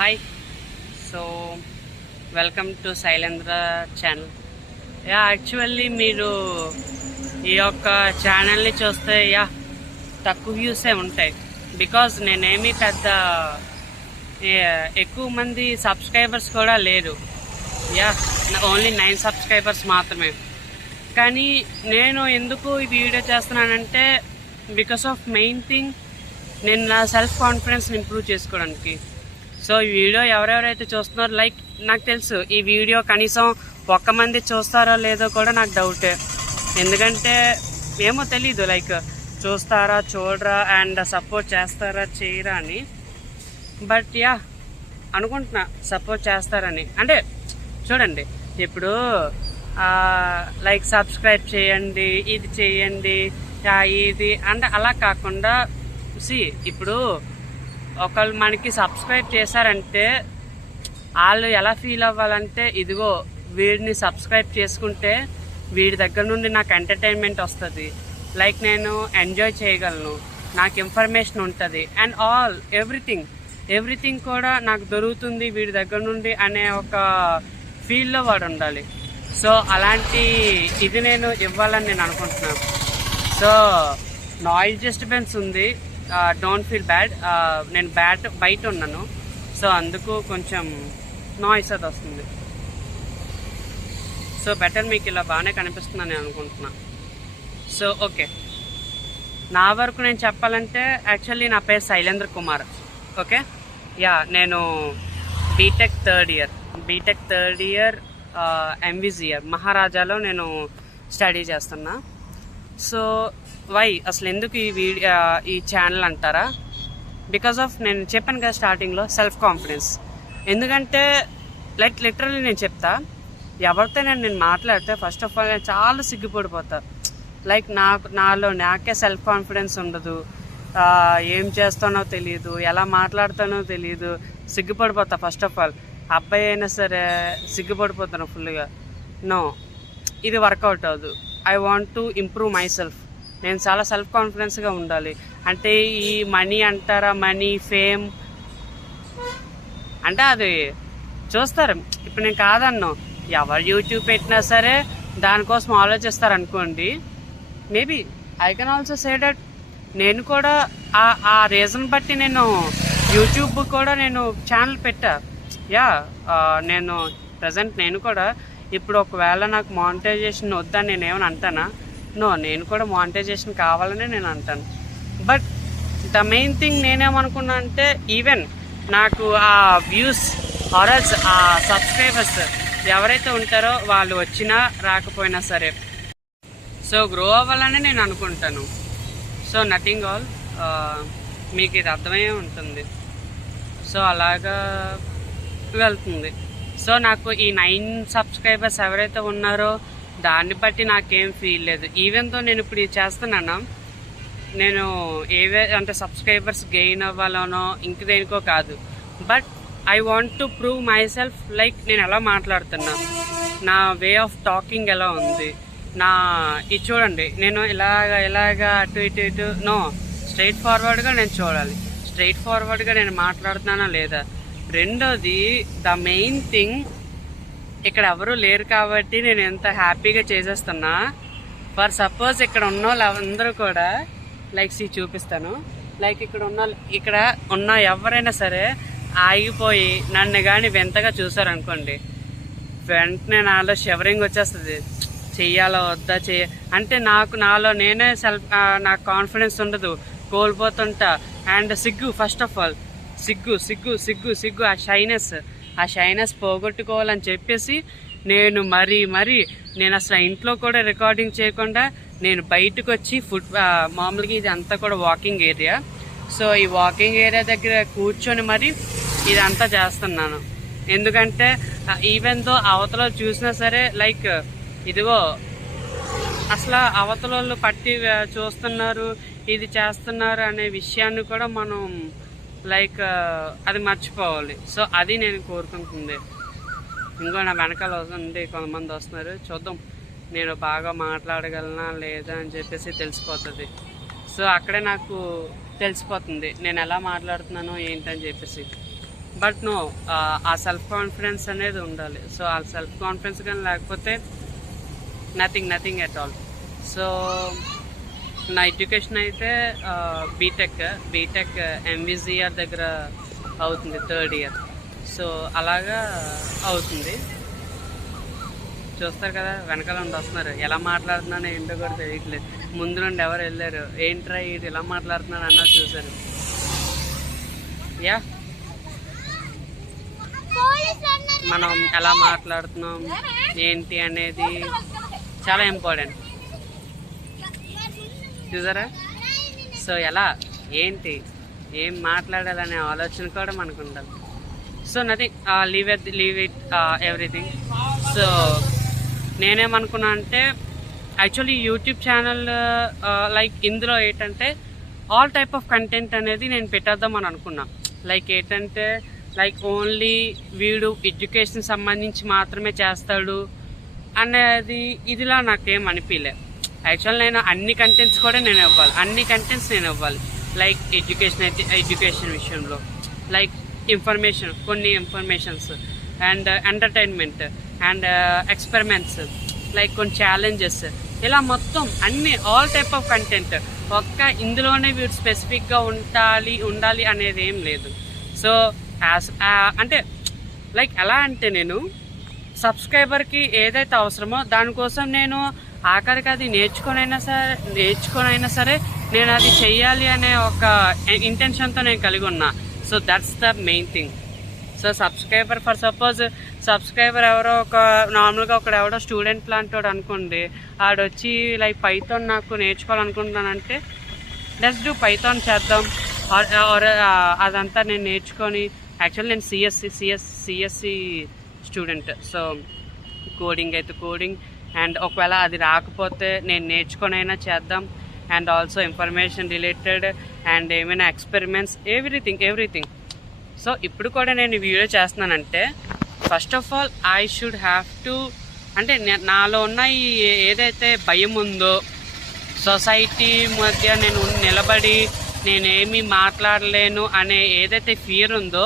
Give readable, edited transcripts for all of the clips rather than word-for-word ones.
Hi. So welcome to Shailendra channel. Actually మీరు ఈ యొక్క ఛానల్ని చూస్తే తక్కువ వ్యూసే ఉంటాయి. బికాజ్ నేనేమి పెద్ద ఎక్కువ మంది సబ్స్క్రైబర్స్ కూడా లేరు. ఓన్లీ 9 సబ్స్క్రైబర్స్ మాత్రమే. కానీ నేను ఎందుకు ఈ వీడియో చేస్తున్నానంటే బికాస్ ఆఫ్ మెయిన్ థింగ్ నేను నా సెల్ఫ్ కాన్ఫిడెన్స్ని ఇంప్రూవ్ చేసుకోవడానికి. సో ఈ వీడియో ఎవరెవరైతే చూస్తున్నారో నాకు తెలుసు ఈ వీడియో కనీసం 1 మంది చూస్తారో లేదో కూడా నాకు డౌటే. ఎందుకంటే ఏమో తెలీదు చూస్తారా చూడరా అండ్ సపోర్ట్ చేస్తారా చేయరా అని. బట్ అనుకుంటున్నా సపోర్ట్ చేస్తారని. అంటే చూడండి, ఇప్పుడు సబ్స్క్రైబ్ చేయండి, ఇది చేయండి, ఇది అంటే అలా కాకుండా ఇప్పుడు ఒకళ్ళు మనకి సబ్స్క్రైబ్ చేశారంటే వాళ్ళు ఎలా ఫీల్ అవ్వాలంటే, ఇదిగో వీడిని సబ్స్క్రైబ్ చేసుకుంటే వీడి దగ్గర నుండి నాకు ఎంటర్టైన్మెంట్ వస్తుంది, నేను ఎంజాయ్ చేయగలను, నాకు ఇన్ఫర్మేషన్ ఉంటుంది అండ్ ఎవ్రీథింగ్ కూడా నాకు దొరుకుతుంది వీడి దగ్గర నుండి అనే ఒక ఫీల్లో వాడు ఉండాలి. సో అలాంటి ఇది నేను ఇవ్వాలని నేను అనుకుంటున్నాను. సో నాయిస్ డిస్టర్బెన్స్ ఉంది, డోంట్ ఫీల్ బ్యాడ్. నేను బయట ఉన్నాను, సో అందుకు కొంచెం నాయిస్ అది వస్తుంది. సో బెటర్ మీకు ఇలా బాగానే కనిపిస్తుందని నేను అనుకుంటున్నా. సో ఓకే, నా వరకు నేను చెప్పాలంటే యాక్చువల్లీ నా పేరు శైలేంద్ర కుమార్. ఓకే, నేను బీటెక్ థర్డ్ ఇయర్ ఎంవిజిఆర్ మహారాజాలో నేను స్టడీ చేస్తున్నా. సో అసలు ఎందుకు ఈ ఛానల్ అంటారా? బికాస్ ఆఫ్ నేను చెప్పాను కదా స్టార్టింగ్లో, సెల్ఫ్ కాన్ఫిడెన్స్. ఎందుకంటే లిటరల్లీ నేను చెప్తా, ఎవరితో నేను మాట్లాడితే ఫస్ట్ ఆఫ్ ఆల్ నేను చాలా సిగ్గుపడిపోతా. నాకే సెల్ఫ్ కాన్ఫిడెన్స్ ఉండదు, ఏం చేస్తానో తెలియదు, ఎలా మాట్లాడతానో తెలియదు, సిగ్గుపడిపోతా. ఫస్ట్ ఆఫ్ ఆల్ అబ్బాయి అయినా సరే సిగ్గుపడిపోతాను ఫుల్గా. నో, ఇది వర్కౌట్ అవ్వదు. I want to improve my self. నేను చాలా సెల్ఫ్ కాన్ఫిడెన్స్గా ఉండాలి. అంటే ఈ మనీ అంటారా, మనీ ఫేమ్ అంటే అది చూస్తారు. ఇప్పుడు నేను కాదన్నా, ఎవరు యూట్యూబ్ పెట్టినా సరే దానికోసం ఆలోచిస్తారు అనుకోండి. Maybe I can also say that నేను కూడా ఆ రీజన్ బట్టి నేను యూట్యూబ్ కూడా నేను ఛానల్ పెట్టా. నేను ప్రజెంట్ నేను కూడా ఇప్పుడు ఒకవేళ నాకు మానిటైజేషన్ వద్దని నేను ఏమైనా అంటానా? నో, నేను కూడా మానిటైజేషన్ కావాలని నేను అంటాను. బట్ ద మెయిన్ థింగ్ నేనేమనుకున్నా అంటే, ఈవెన్ నాకు ఆ వ్యూస్ ఆర్ఎల్స్ ఆ సబ్స్క్రైబర్స్ ఎవరైతే ఉంటారో వాళ్ళు వచ్చినా రాకపోయినా సరే సో గ్రో అవ్వాలని నేను అనుకుంటాను. సో నథింగ్ ఆల్, మీకు ఇది అర్థమయ్యే ఉంటుంది. సో అలాగా వెళ్తుంది. సో నాకు ఈ 9 సబ్స్క్రైబర్స్ ఎవరైతే ఉన్నారో దాన్ని బట్టి నాకేం ఫీల్ లేదు. ఈవెన్ తో నేను ఇప్పుడు ఇది చేస్తున్నాను, నేను అంటే సబ్స్క్రైబర్స్ గెయిన్ అవ్వాలనో ఇంక దేనికో కాదు. But I want to prove my self. నేను ఎలా మాట్లాడుతున్నా, నా వే ఆఫ్ టాకింగ్ ఎలా ఉంది, ఇది చూడండి. నేను ఇలాగా అటు ఇటు నో, స్ట్రైట్ ఫార్వర్డ్గా నేను చూడాలి, స్ట్రైట్ ఫార్వర్డ్గా నేను మాట్లాడుతున్నానా లేదా. రెండోది, ద మెయిన్ థింగ్, ఇక్కడ ఎవరు లేరు కాబట్టి నేను ఎంత హ్యాపీగా చేసేస్తున్నా. ఫర్ సపోజ్ ఇక్కడ ఉన్న వాళ్ళు అందరూ కూడా చూపిస్తాను. ఇక్కడ ఉన్న ఎవరైనా సరే ఆగిపోయి నన్ను కానీ వింతగా చూసారనుకోండి, వెంటనే నాలో షివరింగ్ వచ్చేస్తుంది. చెయ్యాలో వద్దా అంటే నాలో నేనే నాకు కాన్ఫిడెన్స్ ఉండదు, కోల్పోతుంటా. అండ్ ఫస్ట్ ఆఫ్ ఆల్ సిగ్గు ఆ షైనెస్ పోగొట్టుకోవాలని చెప్పేసి నేను నేను అసలు ఇంట్లో కూడా రికార్డింగ్ చేయకుండా నేను బయటకు వచ్చి మామూలుగా ఇది అంతా కూడా వాకింగ్ ఏరియా. సో ఈ వాకింగ్ ఏరియా దగ్గర కూర్చొని ఇదంతా చేస్తున్నాను. ఎందుకంటే ఈవెన్ తో అవతల చూసినా సరే ఇదిగో అసలు అవతల వాళ్ళు పట్టి చూస్తున్నారు, ఇది చేస్తున్నారు అనే విషయాన్ని కూడా మనం అది మర్చిపోవాలి. సో అది నేను కోరుకుంటుంది. ఇంకో నా వెనకాల వస్తుంది, కొంతమంది వస్తున్నారు, చూద్దాం నేను బాగా మాట్లాడగలనా లేదా అని చెప్పేసి తెలిసిపోతుంది. సో అక్కడే నాకు తెలిసిపోతుంది నేను ఎలా మాట్లాడుతున్నానో ఏంటని చెప్పేసి. బట్ నో, ఆ సెల్ఫ్ కాన్ఫిడెన్స్ అనేది ఉండాలి. సో ఆ సెల్ఫ్ కాన్ఫిడెన్స్ కానీ లేకపోతే నథింగ్ ఎట్ ఆల్. సో నా ఎడ్యుకేషన్ అయితే బీటెక్ ఎంవిజిఆర్ దగ్గర అవుతుంది, 3rd ఇయర్. సో అలాగా అవుతుంది. చూస్తారు కదా వెనకాల నుండి వస్తున్నారు, ఎలా మాట్లాడుతున్నాను ఏంటో కూడా తెలియట్లేదు. ముందు నుండి ఎవరు వెళ్ళారు, ఏంట్రా ఇది ఎలా మాట్లాడుతున్నాను అన్నది చూసారు. యా, మనం ఎలా మాట్లాడుతున్నాం ఏంటి అనేది చాలా ఇంపార్టెంట్, చూసారా. సో ఎలా ఏంటి ఏం మాట్లాడాలనే ఆలోచన కూడా మనకు ఉండాలి. So nothing, leave it everything. So నేనేమనుకున్నా అంటే యాక్చువల్లీ యూట్యూబ్ ఛానల్ లైక్ ఇందులో ఏంటంటే ఆల్ టైప్ ఆఫ్ కంటెంట్ అనేది నేను పెట్టేద్దాం అని అనుకున్నా. లైక్ ఏంటంటే లైక్ ఓన్లీ వీడు ఎడ్యుకేషన్ సంబంధించి మాత్రమే చేస్తాడు అనేది ఇదిలా నాకేం అనిపించలే. యాక్చువల్ నేను అన్ని కంటెంట్స్ కూడా నేను ఇవ్వాలి. లైక్ ఎడ్యుకేషన్ అయితే ఎడ్యుకేషన్ విషయంలో, లైక్ కొన్ని informations and entertainment and experiments, like కొన్ని ఛాలెంజెస్, ఇలా మొత్తం అన్ని ఆల్ టైప్ ఆఫ్ కంటెంట్. ఒక్క ఇందులోనే వీడు స్పెసిఫిక్గా ఉండాలి అనేది ఏం లేదు. సో అంటే లైక్ ఎలా అంటే నేను సబ్స్క్రైబర్కి ఏదైతే అవసరమో దానికోసం నేను ఆఖరికి అది నేర్చుకొనైనా సరే నేను అది చెయ్యాలి అనే ఒక ఇంటెన్షన్తో నేను కలిగి ఉన్నా. So that's the main thing. So subscriber ఎవరో నార్మల్గా ఎవడో స్టూడెంట్ లాంటి వాడు అనుకోండి, ఆడొచ్చి లైక్ పైథాన్ నాకు నేర్చుకోవాలనుకుంటున్నానంటే లెట్స్ డూ పైథాన్ చేద్దాం. అదంతా నేను నేర్చుకొని, యాక్చువల్లీ నేను సిఎస్సి స్టూడెంట్. సో కోడింగ్ అయితే కోడింగ్, అండ్ ఒకవేళ అది రాకపోతే నేను నేర్చుకొనైనా చేద్దాం. And also information related and ఏమైనా ఎక్స్పెరిమెంట్స్, ఎవ్రీథింగ్. సో ఇప్పుడు కూడా నేను వీడియో చేస్తున్నానంటే first of all I should have to, అంటే నాలో ఉన్న ఈ ఏదైతే భయం ఉందో, సొసైటీ మధ్య నేను నిలబడి నేనేమీ మాట్లాడలేను అనే ఏదైతే ఫియర్ ఉందో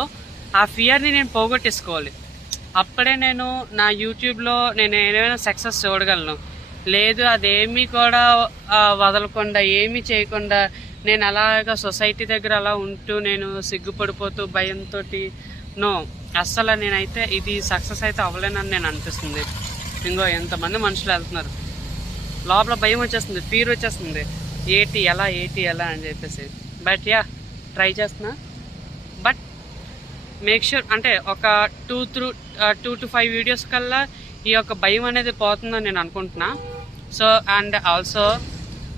ఆ ఫియర్ని నేను పోగొట్టేసుకోవాలి. అప్పుడే నేను నా యూట్యూబ్లో నేను ఏమైనా సక్సెస్ చూడగలను. లేదు అదేమీ కూడా వదలకుండా ఏమీ చేయకుండా నేను అలాగా సొసైటీ దగ్గర అలా ఉంటూ నేను సిగ్గుపడిపోతూ భయంతో అస్సలు నేనైతే ఇది సక్సెస్ అయితే అవ్వలేనని నేను అనిపిస్తుంది. ఇంకో ఎంతమంది మనుషులు వెళ్తున్నారు, లోపల భయం వచ్చేస్తుంది, ఫీర్ వచ్చేస్తుంది, ఏటి ఎలా అని చెప్పేసి. బట్ యా, ట్రై చేస్తున్నా. బట్ మేక్ ష్యూర్ అంటే ఒక 2 to 5 వీడియోస్ కల్లా ఈ యొక్క భయం అనేది పోతుందని నేను అనుకుంటున్నా. సో అండ్ ఆల్సో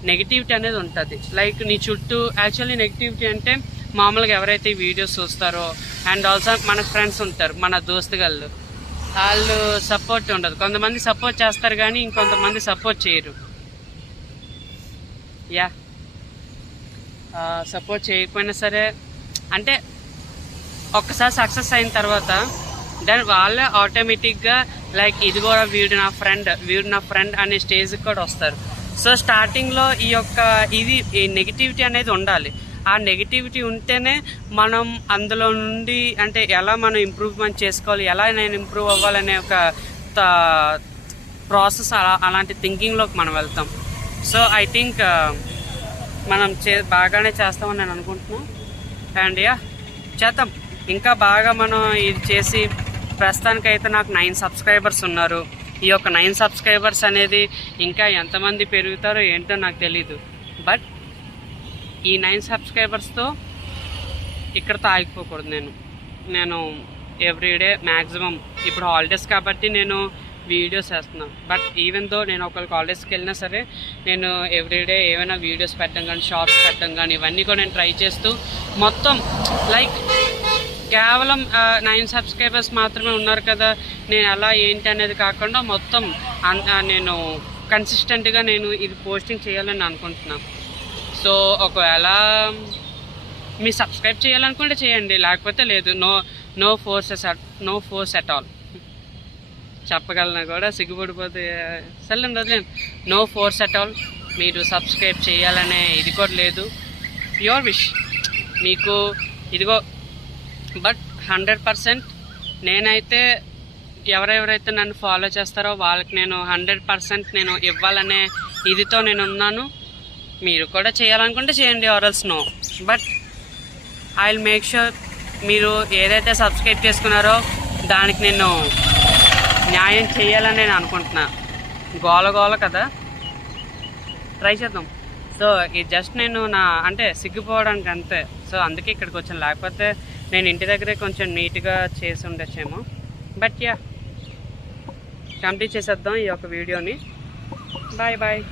నెగిటివిటీ అనేది ఉంటుంది. లైక్ నీ చుట్టూ యాక్చువల్లీ నెగిటివిటీ అంటే మామూలుగా ఎవరైతే ఈ వీడియోస్ చూస్తారో అండ్ ఆల్సో మన ఫ్రెండ్స్ ఉంటారు, మన దోస్తుగాళ్ళు, వాళ్ళు సపోర్ట్ ఉండదు. కొంతమంది సపోర్ట్ చేస్తారు కానీ ఇంకొంతమంది సపోర్ట్ చేయరు. యా, సపోర్ట్ చేయకపోయినా సరే అంటే ఒక్కసారి సక్సెస్ అయిన తర్వాత దెన్ వాళ్ళే ఆటోమేటిక్గా లైక్ ఇది కూడా వీడు నా ఫ్రెండ్ అనే స్టేజ్కి కూడా వస్తారు. సో స్టార్టింగ్లో ఈ నెగిటివిటీ అనేది ఉండాలి. ఆ నెగిటివిటీ ఉంటేనే మనం అందులో నుండి అంటే ఎలా మనం ఇంప్రూవ్మెంట్ చేసుకోవాలి, ఎలా నేను ఇంప్రూవ్ అవ్వాలనే ఒక ప్రాసెస్, అలాంటి థింకింగ్లోకి మనం వెళ్తాం. సో ఐ థింక్ మనం బాగానే చేస్తామని నేను అనుకుంటున్నాను. అండ్ యా, చేద్దాం ఇంకా బాగా మనం ఇది చేసి. ప్రస్తుతానికైతే నాకు 9 సబ్స్క్రైబర్స్ ఉన్నారు. ఈ యొక్క 9 సబ్స్క్రైబర్స్ అనేది ఇంకా ఎంతమంది పెరుగుతారో ఏంటో నాకు తెలీదు. బట్ ఈ 9 సబ్స్క్రైబర్స్తో ఇక్కడతో ఆగిపోకూడదు. నేను ఎవ్రీడే మ్యాక్సిమం, ఇప్పుడు హాలిడేస్ కాబట్టి నేను వీడియోస్ వేస్తున్నాను. బట్ ఈవెన్ దో నేను ఒకరికి హాలిడేస్కి వెళ్ళినా సరే నేను ఎవ్రీడే ఏమైనా వీడియోస్ పెట్టడం కానీ షార్ట్స్ పెట్టడం కానీ ఇవన్నీ కూడా నేను ట్రై చేస్తూ మొత్తం లైక్ కేవలం 9 సబ్స్క్రైబర్స్ మాత్రమే ఉన్నారు కదా నేను అలా ఏంటి అనేది కాకుండా మొత్తం నేను కన్సిస్టెంట్గా నేను ఇది పోస్టింగ్ చేయాలని అనుకుంటున్నాను. సో ఒకవేళ మీ సబ్స్క్రైబ్ చేయాలనుకుంటే చేయండి, లేకపోతే లేదు. No force at all. చెప్పగలనా కూడా సిగ్గుపడిపోతే సరే వదిలేను. No force at all. మీరు సబ్స్క్రైబ్ చేయాలనే ఇది కూడా లేదు. యువర్ విష్, మీకు ఇదిగో. బట్ 100% నేనైతే ఎవరెవరైతే నన్ను ఫాలో చేస్తారో వాళ్ళకి నేను 100% నేను ఇవ్వాలనే ఇదితో నేను ఉన్నాను. మీరు కూడా చేయాలనుకుంటే చేయండి, or else no. But I will make sure మీరు ఏదైతే సబ్స్క్రైబ్ చేసుకున్నారో దానికి నేను న్యాయం చేయాలని నేను అనుకుంటున్నా. గోల కదా, ట్రై చేద్దాం. సో ఇది జస్ట్ నేను అంటే సిగ్గిపోవడానికి అంతే. సో అందుకే ఇక్కడికి వచ్చాను, లేకపోతే నేను ఇంటి దగ్గరే కొంచెం నీట్గా చేసి ఉండొచ్చేమో. బట్ యా, కంప్లీట్ చేసేద్దాం ఈ యొక్క వీడియోని. బాయ్.